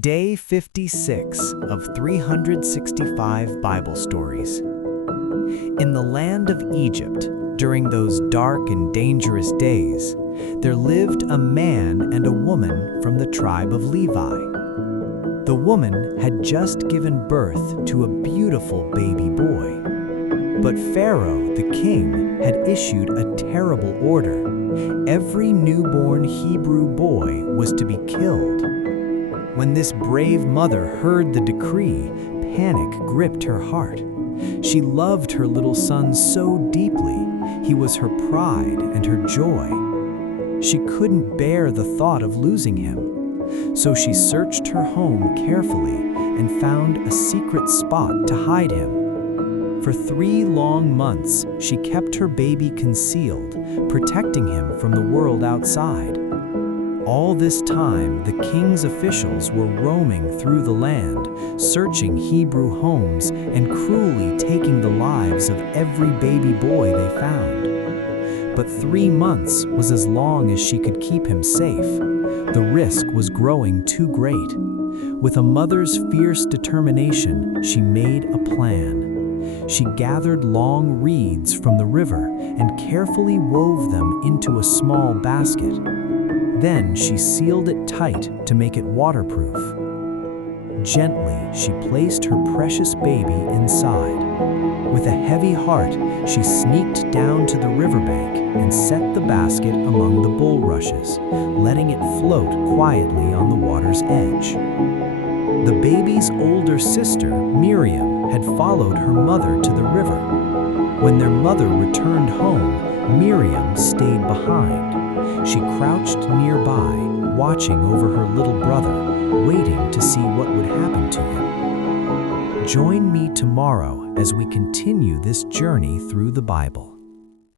Day 56 of 365 Bible Stories. In the land of Egypt, during those dark and dangerous days, there lived a man and a woman from the tribe of Levi. The woman had just given birth to a beautiful baby boy. But Pharaoh, the king, had issued a terrible order. Every newborn Hebrew boy was to be killed. When this brave mother heard the decree, panic gripped her heart. She loved her little son so deeply. He was her pride and her joy. She couldn't bear the thought of losing him. So she searched her home carefully and found a secret spot to hide him. For 3 long months, she kept her baby concealed, protecting him from the world outside. All this time, the king's officials were roaming through the land, searching Hebrew homes and cruelly taking the lives of every baby boy they found. But 3 months was as long as she could keep him safe. The risk was growing too great. With a mother's fierce determination, she made a plan. She gathered long reeds from the river and carefully wove them into a small basket. Then she sealed it tight to make it waterproof. Gently, she placed her precious baby inside. With a heavy heart, she sneaked down to the riverbank and set the basket among the bulrushes, letting it float quietly on the water's edge. The baby's older sister, Miriam, had followed her mother to the river. When their mother returned home, Miriam stayed behind. She crouched nearby, watching over her little brother, waiting to see what would happen to him. Join me tomorrow as we continue this journey through the Bible.